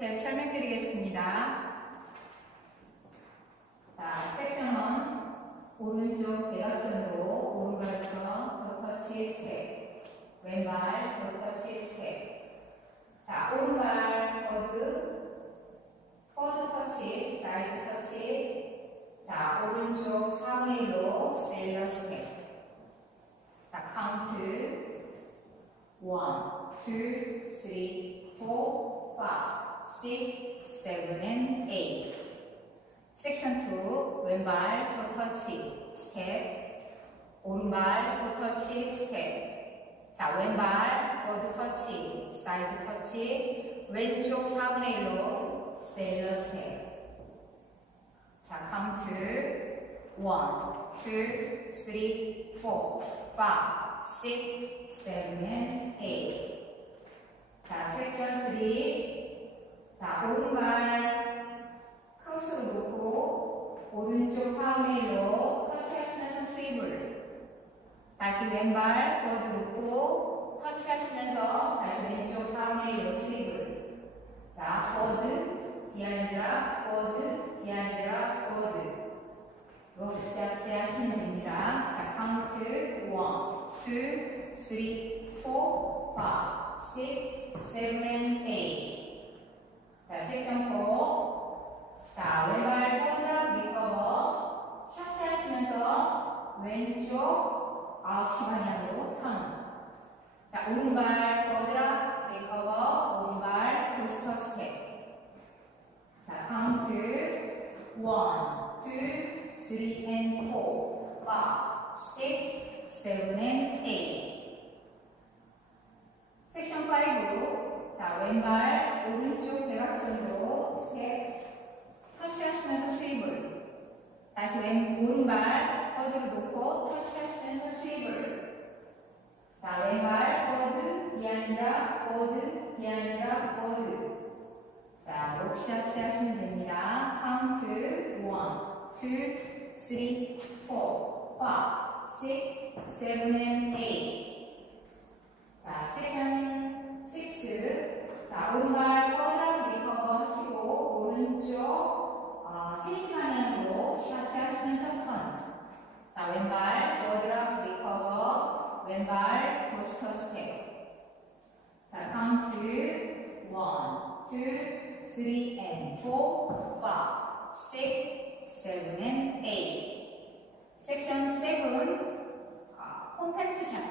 스텝 설명드리겠습니다. 자, 섹션 1. 오른쪽 대각선으로 오른발부터 터치 스텝, 왼발 터치 스텝. 자, 오른발 포드 터치, 사이드 터치. 자, 오른쪽 4분의 1로 세일러 스텝. 자, 카운트 1, 2, 3, 4, 5, 6, 7, and 8. 섹션 2. 왼발 터치 스텝, 오른발 터치 스텝. 자, 왼발 포드 터치, 사이드 터치, 왼쪽 4분의 1로 세일러 스텝. 자, 카운트 1, 2, 3, 4, 5, 6, 7, and 8. 자, 섹션 3. 자, 오른발 크로스로 놓고 오른쪽 4분의 1로 터치하시면서 스위블. 다시 왼발 포드 놓고 터치하시면서 다시 왼쪽 4분의 1로 스위블. 자, 포드, 비하인드라, 포드, 비하인드라, 포드. 로 시작해 하시면 됩니다. 자, 카운트 1, 2, 3, 4, 5, 6, 7, and 8. 자, 섹션 4. 자, 왼발 포드락 리커버 샷세 하시면서 왼쪽 9시 방향으로 턴. 자, 오른발 포드락 리커버, 오른발 포스터 스텝. 자, 카운트 1, 2, 3, and 4, 5, 6, 7, and 8. 섹션 5. 자, 왼발 오른쪽 대각선으로 스텝 터치하시면서 스위블. 다시 오른발 포드로 놓고 터치하시면서 스위블. 자, 왼발 포드, 비하인드라, 포드, 비하인드라, 포드. 자, 록샷스 하시면 됩니다. 카운트 1, 2, 3, 4, 5, 6, 7, and 8. 자, 섹션 6. 자, 오른발 포드락 리커버 하시고 오른쪽 3시 방향으로 샷스 하시면서 턴. 자, 왼발 포드락 리커버, 왼발 포스터 스텝. 자, 카운트 1, 2, 3, and 4, 5, 6, 7, and 8. 섹션 7. 콤팩트 샷.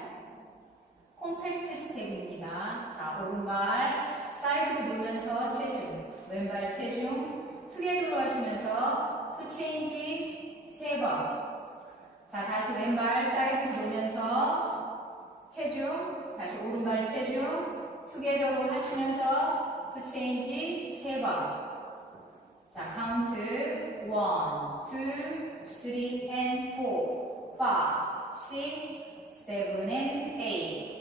콤팩트 스텝입니다. 자, 오른발 사이드로 밀면서 체중, 왼발 체중 투게더로 하시면서 투체인지 3번. 자, 다시 왼발 사이드로 밀면서 체중, 다시 오른발 체중 투게더로 하시면서 투체인지 3번. 자, 카운트 1, 2, 3, and 4, 5, 6, 7, and 8.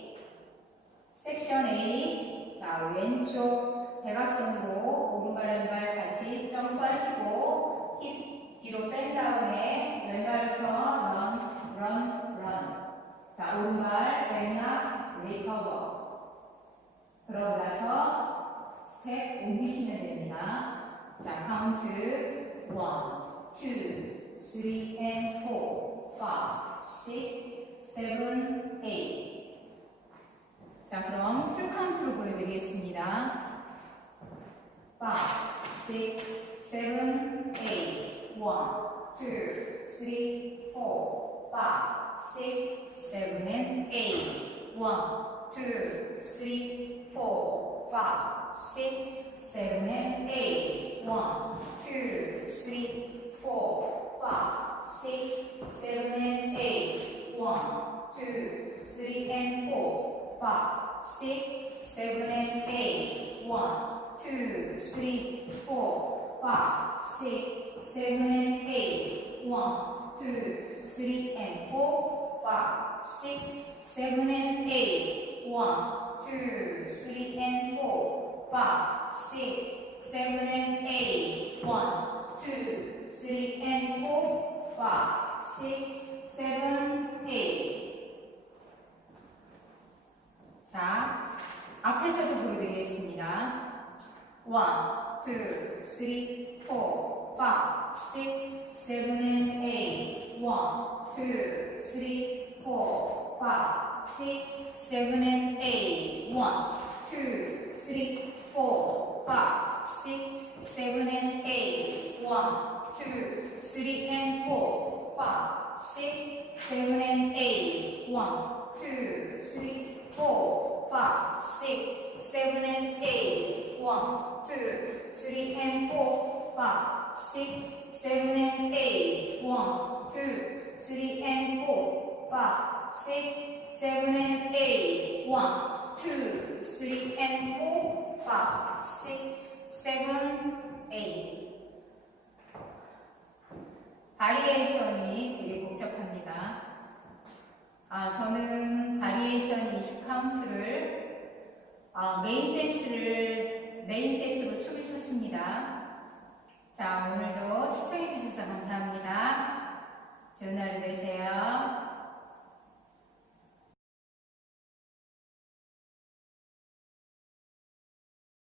섹션 8. 자, 왼쪽 대각선으로 오른발 왼발 같이 점프하시고 힙 뒤로 뺀 다음에 왼발부터 런. 자, 오른발 백락 리커버. 그러고나서 스텝 옮기시면 됩니다. 자, 카운트 1, 2, 3, and 4, 5, 6, 7, 8. 자, 그럼 풀카운트로 보여드리겠습니다. 5, 6, 7, 8. 1, 2, 3, 4, 5, 6, 7, and 8. 1, 2, 3, 4, 5, 6, 7, and 8. 1, 2, 3, 4, 5, 6, 7, and 8. 1, 2, 3, and 4, 5, 6, 7, and 8. 1, 2, 3, 4, 5, 6, 7, and 8. 1, 2, 3, and 4, 5, 6, 7, and 8. 1, 2, 3, and 4, 5, 6, 7, and 8. 1, 2, 3, and 4, 5, 6, 7, 8. 자, 앞에서도 보여드리겠습니다. 1, 2, 3, 4, 5, 6, 7, and 8. 1, 2, 3, 4, 5, 6, 7, and 8. 1, 2, 3, 4, 5, 6, 7, and 8. 1, 2, 3, and 4, 5, 6, 7, and 8. 1, 2, 3, 4, 5, 6, 7, and 8. 1, 2, 3, and 4, 5, 6, 7, and 8. 1, 2, 3, and 4, 5, 6, 7, and 8. 1, 2, 3, and 4, 5, 6, 7, 8. 바리에이션이 되게 복잡합니다. 저는 바리에이션 20카운트를 메인 댄스로 춤을 췄습니다. 자, 오늘